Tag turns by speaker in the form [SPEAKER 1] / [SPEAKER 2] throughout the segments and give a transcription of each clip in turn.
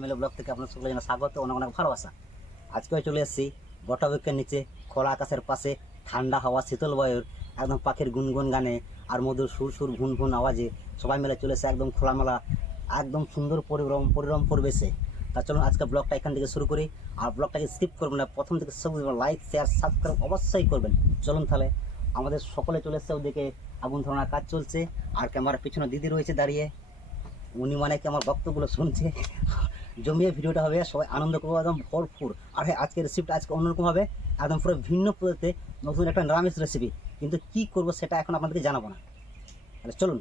[SPEAKER 1] MLA block থেকে আপনার সকলে জানা স্বাগত, অনেক অনেক ভালোবাসা। আজকেও চলে এসেছি বটবৃক্ষের নিচে, খোলা আকাশের পাশে, ঠান্ডা হাওয়া, শীতল বায়ুর, একদম পাখির গুনগুন গানে আর মধুর সুর সুর ভুন ভুন আওয়াজে সবাই মিলে চলে এসে একদম খোলামেলা, একদম সুন্দর পরিরম পরিরম পরিবেশে। তা চলুন আজকে ব্লগটা এখান থেকে শুরু করি। আর ব্লগটাকে স্কিপ করবেন না, প্রথম থেকে সব লাইক শেয়ার সাবস্ক্রাইব অবশ্যই করবেন। চলুন তাহলে আমাদের সকলে চলে এসছে, ওদিকে আগুন ধরানোর কাজ চলছে। আর ক্যামেরার পিছনে দিদি রয়েছে দাঁড়িয়ে। উনি মানে কি আমার বক্তব্যগুলো শুনছে? জমিয়ে ভিডিওটা হবে সবাই আনন্দ করব একদম ভরপুর। আর হ্যাঁ আজকের রেসিপিটা আজকে অন্যরকম হবে একদম পুরো ভিন্ন পদ্ধতিতে নতুন একটা নিরামিষ রেসিপি কিন্তু কি করব সেটা এখন আপনাদেরকে জানাব না। তাহলে চলুন।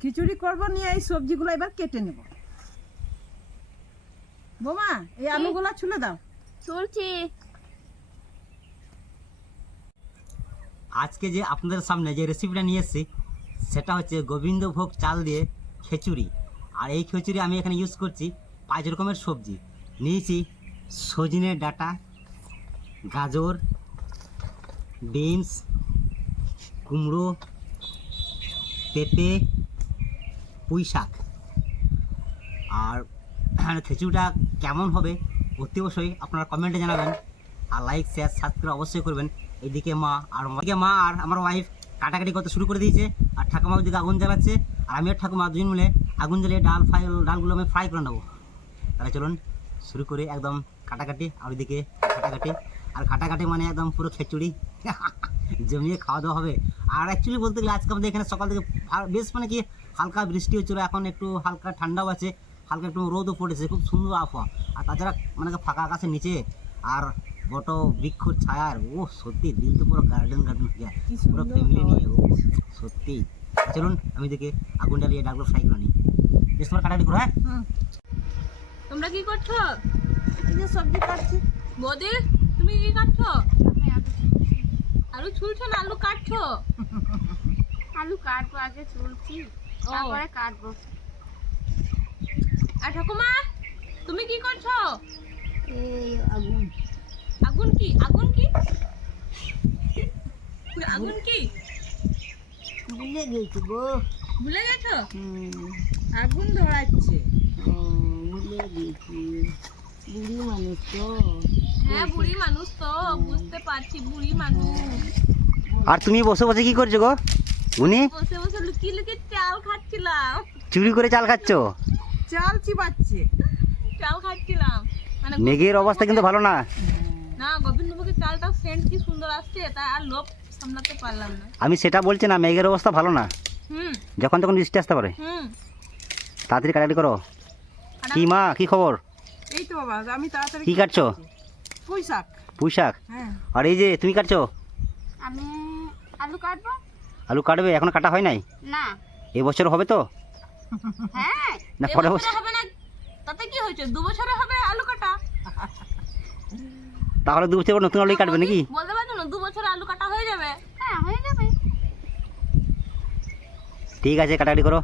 [SPEAKER 2] খিচুড়ি করব নিয়ে এই সবজিগুলো এবার কেটে নেব। বোমা এই আলুগুলো ছুলে দাও।
[SPEAKER 3] চলছি
[SPEAKER 1] আজকে যে আপনাদের সামনে যে রেসিপিটা নিয়ে এসেছি সেটা হচ্ছে গোবিন্দভোগ চাল দিয়ে খিচুড়ি। আর এই খিচুড়ি আমি এখানে ইউজ করছি পাঁচ রকমের সবজি। নিয়েছি সজনে ডাটা, গাজর, বিনস, কুমড়ো, পেঁপে পুঁই শাক আর খিচুড়িটা কেমন হবে অতি অবশ্যই আপনারা কমেন্টে জানাবেন। আর লাইক শেয়ার সাবস্ক্রাইব অবশ্যই করবেন। এদিকে মা আর এদিকে মা আর আমার ওয়াইফ কাটাকাটি করতে শুরু করে দিয়েছে, আর ঠাকুমা ওদিকে আগুন জ্বালাচ্ছে, আর আমি আর ঠাকুমা দুজন মিলে আগুন জ্বালিয়ে ডাল ফ্রাই ডালগুলো আমি ফ্রাই করে নেব। তাহলে চলুন, শুরু করে একদম কাটাকাটি, আর ওইদিকে কাটাকাটি। আর কাটাকাটি মানে একদম পুরো খিচুড়ি। জমিয়ে খাওয়া দাওয়া হবে। আর অ্যাকচুয়ালি বলতে গেলে আজকে আমাদের এখানে সকাল থেকে বেশ মানে কি হালকা বৃষ্টি হচ্ছিল, এখন একটু হালকা ঠান্ডাও আছে, হালকা একটু রোদও পড়েছে, খুব সুন্দর আবহাওয়া। আর তাছাড়া মানে ফাঁকা আকাশের নিচে, আর বট বৃক্ষর ছায়ার ও সত্যি দিল তো পুরো গার্ডেন গার্ডেন হয়ে যায়। পুরো ফ্যামিলি নিয়ে ও সত্যি। চলুন আমি দেখে আগুন জ্বালিয়ে ডাকগুলো ফ্রাই করে নিই। বেশ তোমার কাটাকাটি করো হ্যাঁ?
[SPEAKER 3] তোমরা কি করছ?
[SPEAKER 2] যে সবজি কাটছি।
[SPEAKER 3] বৌদি তুমি কি কাটছো? আলু ছুলছো না আলু কাটছো?
[SPEAKER 4] আলু কাটবো আগে চুলছি তারপরে কাটবো।
[SPEAKER 3] আর ঠাকুমা তুমি কি করছ?
[SPEAKER 2] এই আগুন।
[SPEAKER 3] আগুন কি? আগুন কি? আগুন কি?
[SPEAKER 2] ভুলে গেছি গো।
[SPEAKER 3] ভুলে গেছো?
[SPEAKER 2] আগুন ধরাচ্ছে।
[SPEAKER 4] ভুলে গেছি। বুড়ি মানুষ তো।
[SPEAKER 3] হ্যাঁ বুড়ি মানুষ তো বুঝতে পারছি বুড়ি মানুষ।
[SPEAKER 1] আর তুমি বসে বসে কি করছ গো? উনি?
[SPEAKER 3] বসে বসে লুকিয়ে লুকিয়ে চাল খাচ্ছিলাম।
[SPEAKER 1] চুরি করে চাল খাচ্ছ?
[SPEAKER 2] চাল চিবাচ্ছে।
[SPEAKER 3] চাল খাচ্ছিলাম। মানে
[SPEAKER 1] মেঘের অবস্থা কিন্তু ভালো না।
[SPEAKER 3] না গোবিন্দভোগের চালটা সেন্ট কি সুন্দর আসছে তাই আর লোভ সামলাতে পারলাম না।
[SPEAKER 1] আমি সেটা বলছি না মেঘের অবস্থা ভালো না।
[SPEAKER 3] হুম।
[SPEAKER 1] যখন তখন বৃষ্টি আসতে পারে।
[SPEAKER 3] হুম।
[SPEAKER 1] তাড়াতাড়ি কাটাকাটি করো। কি মা কি খবর?
[SPEAKER 2] এই তো বাবা আমি তাড়াতাড়ি
[SPEAKER 1] কি কাটছো?
[SPEAKER 2] পুঁই শাক।
[SPEAKER 1] পুঁই শাক?
[SPEAKER 2] হ্যাঁ।
[SPEAKER 1] আর এই যে তুমি কাটছো?
[SPEAKER 4] আমি আলু কাটবো?
[SPEAKER 1] আলু কাটবে এখনও কাটা হয় নাই?
[SPEAKER 4] না।
[SPEAKER 1] এবছর হবে তো?
[SPEAKER 4] হ্যাঁ।
[SPEAKER 1] না পরের বছর
[SPEAKER 3] হবে না তাতে কি হয়েছে? দু বছরে হবে আলু কাটা?
[SPEAKER 1] তাহলে দু বছর পর নতুন আলুই কাটবে নাকি?
[SPEAKER 3] বলতে পারছ না দু বছর আলু কাটা হয়ে যাবে।
[SPEAKER 4] হ্যাঁ হয়ে যাবে।
[SPEAKER 1] ঠিক আছে কাটাকাটি করো।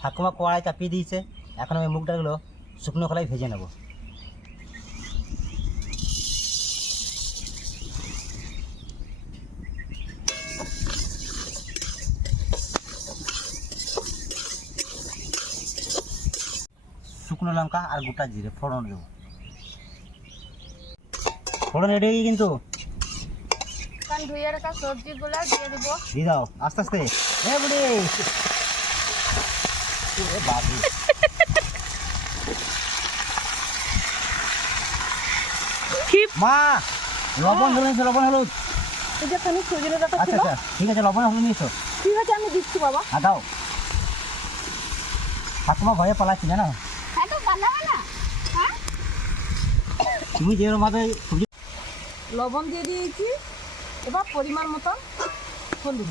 [SPEAKER 1] ঠাকুমা কড়াই চাপিয়ে দিয়েছে। এখন আমি মুখটাগুলো ডালগুলো শুকনো খোলায় ভেজে নেব শুকনো লঙ্কা আর গোটা জিরে ফোড়ন দেবো। ফোড়ন রেডি হয়ে কিন্তু?
[SPEAKER 4] ধুয়ে রাখা সবজিগুলো দিয়ে দেবো।
[SPEAKER 1] দিয়ে দাও আস্তে আস্তে। এ বুড়ি! বাবু মা লবণ হলুদ লবণ হলুদ।
[SPEAKER 2] এই যে খানি সজনে
[SPEAKER 1] আচ্ছা আচ্ছা ঠিক আছে লবণ হলুদ নিয়েছো।
[SPEAKER 2] ঠিক আছে আমি দিচ্ছি বাবা?
[SPEAKER 1] আর দাও। ঠাকুমা ভয়ে পালাচ্ছি জানো
[SPEAKER 4] হ্যাঁ তো ভালো হয় না হ্যাঁ
[SPEAKER 1] তুমি যেরকম ভাবে সবজি
[SPEAKER 2] লবণ দিয়ে দিয়েছি। এবার পরিমাণ মতো হলুদ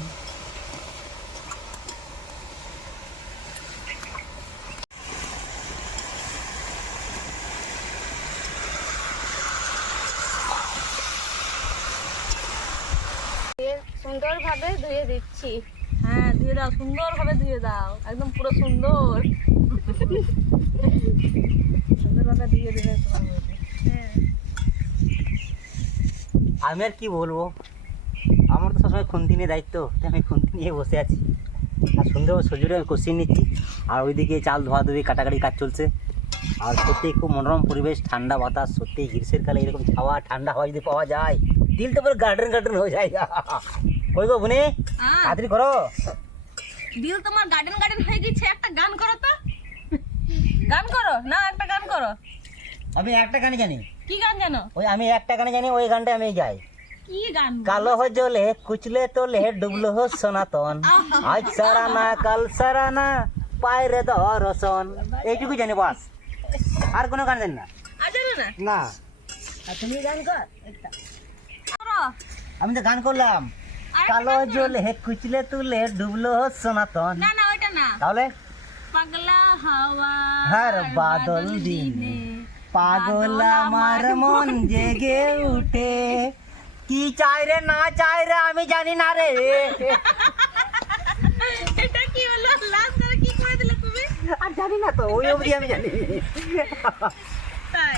[SPEAKER 4] সুন্দরভাবে ধুয়ে দিচ্ছি।
[SPEAKER 3] হ্যাঁ ধুয়ে দাও, সুন্দরভাবে ধুয়ে দাও। একদম পুরো সুন্দর।
[SPEAKER 2] সুন্দরভাবে দিয়ে দেবে তোমার মধ্যে
[SPEAKER 3] হ্যাঁ
[SPEAKER 1] আমি আর কি বলব? আমার তো সবসময় খুন্তি নিয়ে দায়িত্ব আমি খুন্তি নিয়ে বসে আছি। আর সুন্দর সজুরে কষিয়ে নিচ্ছি। আর ওইদিকে চাল ধোয়া ধুয়ে কাটাকাটি কাজ চলছে। আর সত্যি খুব মনোরম পরিবেশ ঠান্ডা বাতাস সত্যি গ্রীষ্মের কালে এরকম ছাওয়া ঠান্ডা হাওয়া যদি পাওয়া যায় দিল তো পুরো গার্ডেন গার্ডেন হয়ে যায়। কই গো বুনি? তাড়াতাড়ি করো।
[SPEAKER 3] দিল তোমার গার্ডেন গার্ডেন হয়ে গেছে একটা গান করো তো। গান করো না একটা গান করো।
[SPEAKER 1] আমি একটা গানে জানি।
[SPEAKER 3] কি গান জানো?
[SPEAKER 1] ওই আমি একটা গানে জানি ওই গানটা আমি যাই
[SPEAKER 3] কি গান
[SPEAKER 1] কালো জলে কুচলে তোলে ডুবলো হো সনাতন। আজ সারানা কাল সারানা পায়রে দর্শন এইটুকু জানি বাস। আর কোনো গান জানি না।
[SPEAKER 3] না?
[SPEAKER 2] তুমি গান কর
[SPEAKER 1] আমি তো গান করলাম। কালো জলে কুচলে তুলে ডুবলো হো সনাতন।
[SPEAKER 3] না না ওইটা না।
[SPEAKER 1] তাহলে?
[SPEAKER 3] পাগলা হাওয়া
[SPEAKER 1] হর বাদল দিনে। পাগল আমার মন জেগে উঠে। কি চাই রে না চাই রে আমি জানি না রে।
[SPEAKER 3] এটা কি হলো? লাস্ট আর কি করে দিলে তুমি?
[SPEAKER 1] আর জানি না তো ওই অবধি আমি জানি।
[SPEAKER 3] তাই।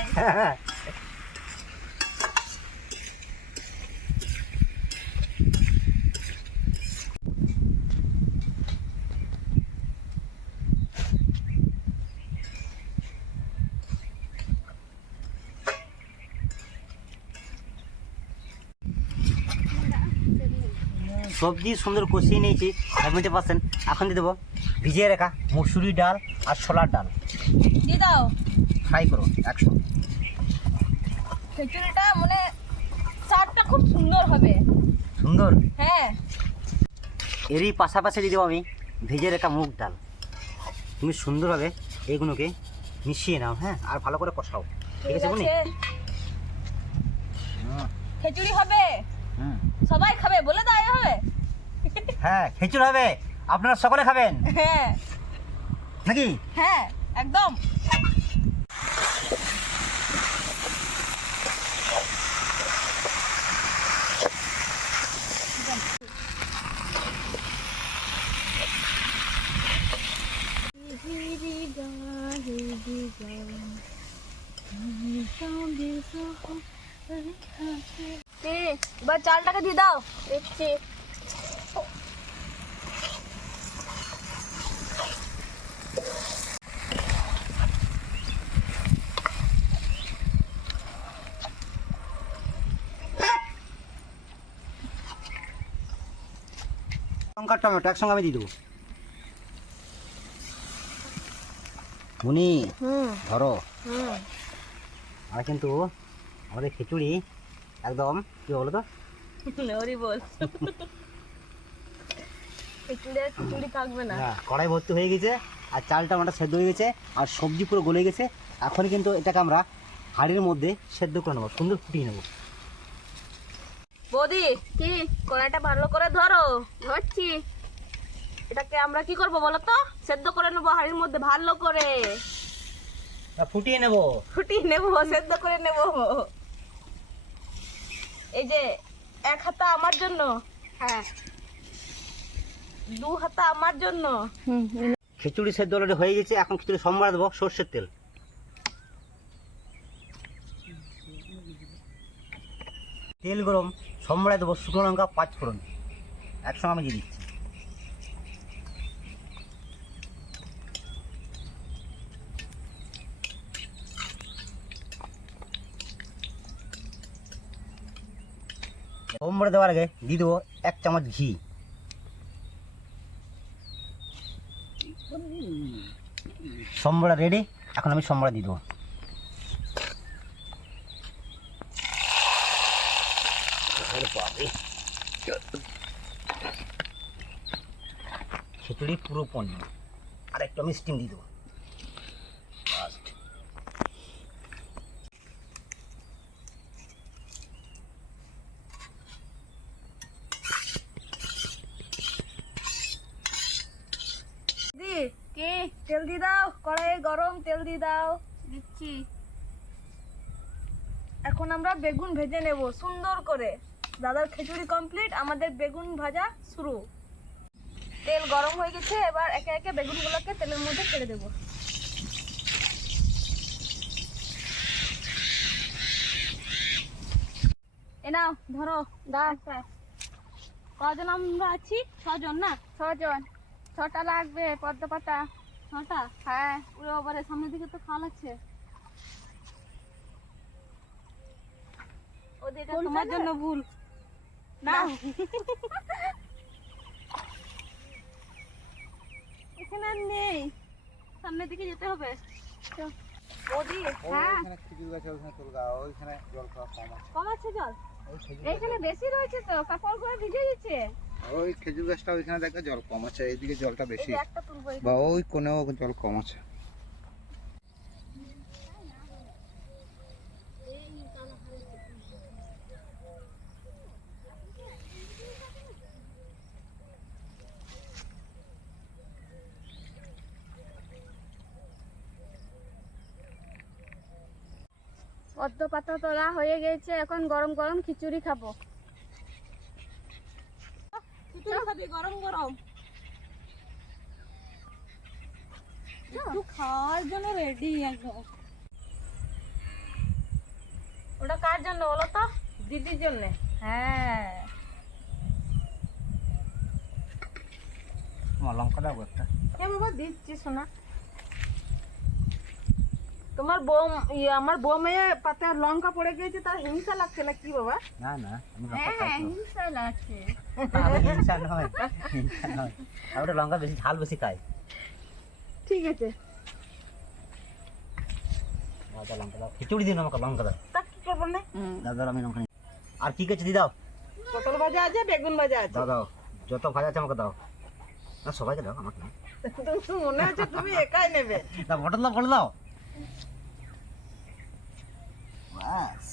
[SPEAKER 1] সবজি সুন্দর কষিয়ে নিয়েছি মিনিটে পাচ্ছেন এখন দিয়ে দেবো ভিজিয়ে রাখা মুসুরি ডাল আর ছোলার ডাল।
[SPEAKER 3] দিয়ে দাও।
[SPEAKER 1] ফ্রাই করো একশো।
[SPEAKER 3] খিচুড়িটা মানে চাটটা খুব সুন্দর হবে।
[SPEAKER 1] সুন্দর?
[SPEAKER 3] হ্যাঁ।
[SPEAKER 1] এরই পাশাপাশি দিয়ে দেবো আমি ভেজে রাখা মুগ ডাল। তুমি সুন্দরভাবে এইগুলোকে মিশিয়ে নাও হ্যাঁ আর ভালো করে কষাও। ঠিক আছে বুনি?
[SPEAKER 3] খিচুড়ি হবে। সবাই খাবে বলে দাও হবে।
[SPEAKER 1] হ্যাঁ খিচুড়ি হবে। আপনারা সকলে খাবেন?
[SPEAKER 3] হ্যাঁ।
[SPEAKER 1] নাকি?
[SPEAKER 3] হ্যাঁ একদম। চালটাকে দিয়ে দাও।
[SPEAKER 4] দিচ্ছি
[SPEAKER 1] লঙ্কা টমেটো একসঙ্গে আমি দিয়ে দেবো। মুনি ধরো। আর কিন্তু আমাদের খিচুড়ি একদম কি বলো তো?
[SPEAKER 3] ওরি বল। খিচুড়ি থাকবে না।
[SPEAKER 1] কড়াই ভর্তি হয়ে গেছে আর চালটা আমাদের সেদ্ধ হয়ে গেছে আর সবজি পুরো গলে গেছে। এখন কিন্তু এটাকে আমরা হাঁড়ির মধ্যে সেদ্ধ করে নেব সুন্দর ফুটিয়ে নেব।
[SPEAKER 3] বৌদি
[SPEAKER 4] কি
[SPEAKER 3] কড়াইটা ভালো করে ধরো
[SPEAKER 4] ধরছি।
[SPEAKER 3] এটাকে আমরা কি করব বলো তো? সেদ্ধ করে নেব হাঁড়ির মধ্যে ভালো করে।
[SPEAKER 1] ফুটিয়ে নেব।
[SPEAKER 3] ফুটিয়ে নেব সেদ্ধ করে নেব। এই যে এক হাতা আমার জন্য।
[SPEAKER 4] হ্যাঁ।
[SPEAKER 3] দু হাতা আমার জন্য।
[SPEAKER 1] খিচুড়ি সেদ্ধ অলরেডি হয়ে গেছে এখন খিচুড়ি সম্বার দেবো সর্ষের তেল। তেল গরম সম্বরায় দেবো শুকনো লঙ্কা পাঁচ ফোড়ন। একসঙ্গে আমি দিয়ে দিচ্ছি। সম্বরে দেওয়ার আগে দিয়ে দেবো এক চামচ ঘি। সম্বরা রেডি এখন আমি সম্বরা দিয়ে দেবো। খিচুড়ি পুরো পণ্য আর একটু আমি স্টিম দিয়ে দেবো Just.
[SPEAKER 3] দি কি তেল দিয়ে দাও কড়াইয়ে গরম তেল দিয়ে দাও।
[SPEAKER 4] দিচ্ছি।
[SPEAKER 3] এখন আমরা বেগুন ভেজে নেব সুন্দর করে। দাদার খিচুড়ি কমপ্লিট আমাদের বেগুন ভাজা শুরু। তেল গরম হয়ে গেছে এবার একে একে বেগুনগুলোকে তেলের মধ্যে ছেড়ে দেবো। এ নাও ধরো
[SPEAKER 4] দাও।
[SPEAKER 3] কজন আমরা আছি? ছজন না?
[SPEAKER 4] ছজন। ছটা লাগবে পদ্ম পাতা।
[SPEAKER 3] ছটা
[SPEAKER 4] হ্যাঁ
[SPEAKER 3] পুরো ওবারে সামনের দিকে তো খাওয়া লাগছে ওদের এটা তোমার জন্য ভুল। না। এখানে আর নেই। সামনের দিকে যেতে হবে। ওদি
[SPEAKER 4] হ্যাঁ।
[SPEAKER 5] খেজুর গাছে ওইখানে তুলগা ওইখানে জল কম আছে।
[SPEAKER 3] কম আছে জল?
[SPEAKER 4] এইখানে বেশি রয়েছে তো কাপড় করে ভিজে দিচ্ছে
[SPEAKER 5] ওই খেজুর গাছটা ওইখানে দেখবে জল কম আছে এইদিকে জলটা বেশি। বা ওই কোনেও জল কম আছে।
[SPEAKER 4] পদ্ম পাতা তোলা হয়ে গেছে এখন গরম গরম খিচুড়ি খাব
[SPEAKER 3] খিচুড়ি খাবি গরম গরম একটু খাওয়ার জন্য রেডি একদম ওটা কার জন্য বলো তো?
[SPEAKER 2] দিদির জন্য।
[SPEAKER 3] হ্যাঁ।
[SPEAKER 1] তোমার লঙ্কা দাও একটা।
[SPEAKER 2] হ্যাঁ বাবা দিচ্ছি শোনা তোমার বউ আমার বউ মেয়ে পাতে লঙ্কা পড়ে গিয়েছে তার হিংসা লাগছে না কি বাবা?
[SPEAKER 1] না না লঙ্কা
[SPEAKER 4] হ্যাঁ হিংসা লাগছে।
[SPEAKER 1] হিংসা নয় হিংসা নয়। ওটা লঙ্কা বেশি ঝাল বেশি খাই।
[SPEAKER 2] ঠিক আছে।
[SPEAKER 1] লঙ্কা দাও খিচুড়ি দিন আমাকে লঙ্কা দাও
[SPEAKER 2] কি করব না
[SPEAKER 1] দাদা আমি লঙ্কা আর কি কিছু দি দাও
[SPEAKER 2] পটল ভাজা আছে বেগুন ভাজা আছে।
[SPEAKER 1] দাও দাও যত ভাজা আছে আমাকে দাও। না সবাইকে দাও আমাকে না
[SPEAKER 2] তুমি মনে হচ্ছে তুমি একাই নেবে।
[SPEAKER 1] দাও পটল দাও পটল দাও। বাস।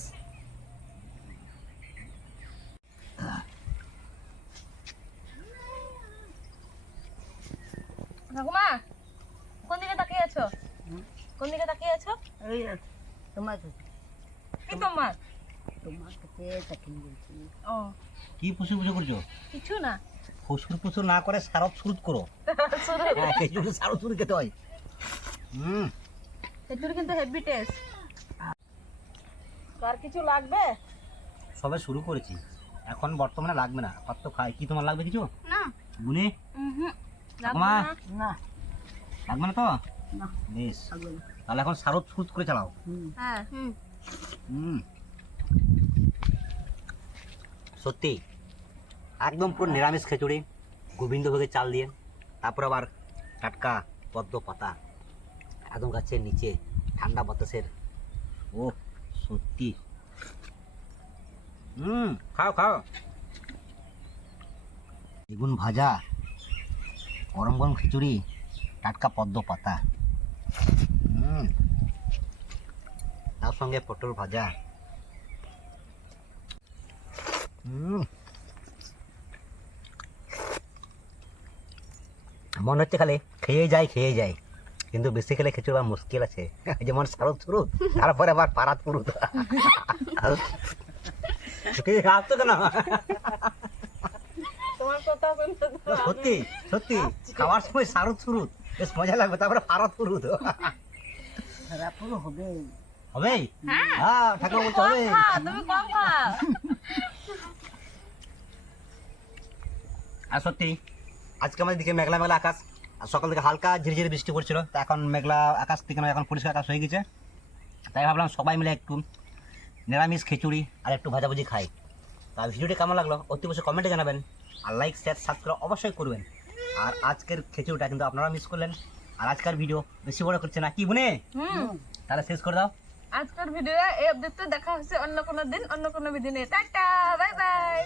[SPEAKER 3] ঠাকুমা কোন দিকে তাকিয়ে আছো? কোন দিকে তাকিয়ে আছো?
[SPEAKER 2] তোমার
[SPEAKER 3] কি তোমার? ও।
[SPEAKER 1] কি পুষু পুষু করছ?
[SPEAKER 3] কিছু না।
[SPEAKER 1] ফুসুর ফুসুর না করে সারত সুরুত করো। হ্যাঁ সারত সুর খেতে হয়। হুম।
[SPEAKER 3] কিন্তু হেভি টেস্ট
[SPEAKER 2] আর কিছু লাগবে?
[SPEAKER 1] সবে শুরু করেছি। এখন বর্তমানে লাগবে না। কত খাই। কি তোমার লাগবে কিছু?
[SPEAKER 4] না।
[SPEAKER 1] বুনি?
[SPEAKER 2] না।
[SPEAKER 1] লাগবে না তো? বেশ। তাহলে এখন সারত সুরুত করে চালাও।
[SPEAKER 3] হ্যাঁ। হুম।
[SPEAKER 1] সত্যি। একদম পুরো নিরামিষ খিচুড়ি। গোবিন্দভোগের চাল দিয়ে। তারপর আবার টাটকা পদ্ম পাতা। একদম গাছের নিচে ঠান্ডা বাতাসের। ও সত্যি। হুম খাও খাও। বেগুন ভাজা গরম গরম খিচুড়ি টাটকা পদ্ম পাতা। হুম। তার সঙ্গে পটল ভাজা। মনে হচ্ছে খালি খেয়ে যায় খেয়ে যায়। কিন্তু বেশি খেলে খিচুড়ি আবার মুশকিল আছে। যেমন শারদ শুরু তারপরে আবার পারাত। পুরু আসতো কেন?
[SPEAKER 2] তো
[SPEAKER 1] সত্যি সত্যি খাওয়ার সময় শারদ শুরু বেশ মজা লাগবে তারপরে পারাত। পুরু হবে হ্যাঁ। ঠাকুর বলছে হবে
[SPEAKER 3] তুমি কম খাও।
[SPEAKER 1] আর সত্যি আজকে আমাদের দিকে মেঘলা মেঘলা আকাশ আর সকাল থেকে হালকা ঝিরিঝিরি বৃষ্টি পড়ছিল তা এখন মেঘলা আকাশ থেকে এখন পরিষ্কার আকাশ হয়ে গেছে। তাই ভাবলাম সবাই মিলে একটু নিরামিষ খিচুড়ি আর একটু ভাজাভুজি খাই। তা ভিডিওটি কেমন লাগল? অতি অবশ্যই কমেন্টে জানাবেন। আর লাইক শেয়ার সাবস্ক্রাইব অবশ্যই করবেন। আর আজকের খিচুড়িটা কিন্তু আপনারা মিস করলেন। আর আজকের ভিডিও বেশি বড় করছে না। কি বুনে? তাহলে শেষ করে দাও।
[SPEAKER 3] আজকের ভিডিও এই অবধি দেখা হচ্ছে অন্য কোনো দিন অন্য কোনো দিনে টাটা বাই বাই